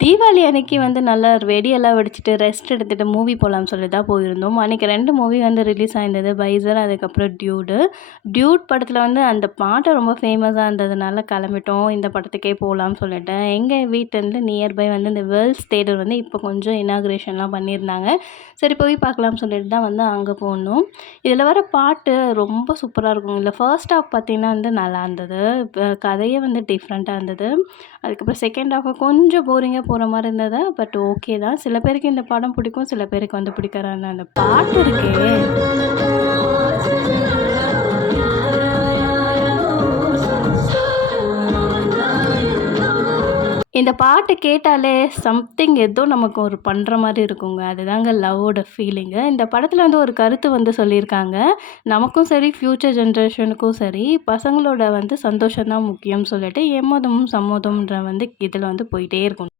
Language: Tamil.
தீபாவளி அன்னைக்கு வந்து நல்லா வெடியெல்லாம் வெடிச்சுட்டு, ரெஸ்ட் எடுத்துட்டு மூவி போலான்னு சொல்லி தான் போயிருந்தோம். அன்னைக்கு 2 மூவி வந்து ரிலீஸ் ஆயிருந்தது. பைசர் அதுக்கப்புறம் டியூடு. டியூட் படத்துல வந்து அந்த பாட்டு ரொம்ப ஃபேமஸா இருந்ததுனால கிளம்பிட்டோம். இந்த படத்துக்கே போலான்னு சொல்லிட்டு. எங்க வீட்லருந்து நியர்பை வந்து இந்த வேர்ல்ட்ஸ் தியேட்டர் வந்து இப்போ கொஞ்சம் இனாகுரேஷன்லாம் பண்ணியிருந்தாங்க. சரி போய் பார்க்கலாம்னு சொல்லிட்டு தான் வந்து அங்க போனோம். இதில வர பாட்டு ரொம்ப சூப்பரா இருக்கும். இதில ஃபர்ஸ்ட் ஹாஃப் பார்த்தீங்கன்னா வந்து நல்லா இருந்தது. இப்ப கதையே வந்து டிஃப்ரெண்ட்டா இருந்தது. அதுக்கப்புறம் செகண்ட் ஹாஃப் கொஞ்சம் போரிங்கா போற மாரி இருந்தது. பட் ஓகே தான். சில பேருக்கு இந்த படம் பிடிக்கும். சில பேருக்கு வந்து பிடிக்காது. ஆனா அந்த பாட்டு இருக்கே! இந்த பாட்டு கேட்டாலே சம்திங் ஏதோ நமக்கு ஒரு பண்ற மாரி இருக்குங்க. அதுதாங்க லவ்வோட ஃபீலிங்கு. இந்த படத்துல வந்து ஒரு கருத்து வந்து சொல்லியிருக்காங்க. நமக்கும் சரி, ஃப்யூச்சர் ஜெனரேஷனுக்கும் சரி, பசங்களோட வந்து சந்தோஷம் தான் முக்கியம்னு சொல்லிட்டு, எம்மதமும் சம்மதம்ன்ற வந்து இதுல வந்து போயிட்டே இருக்கும்.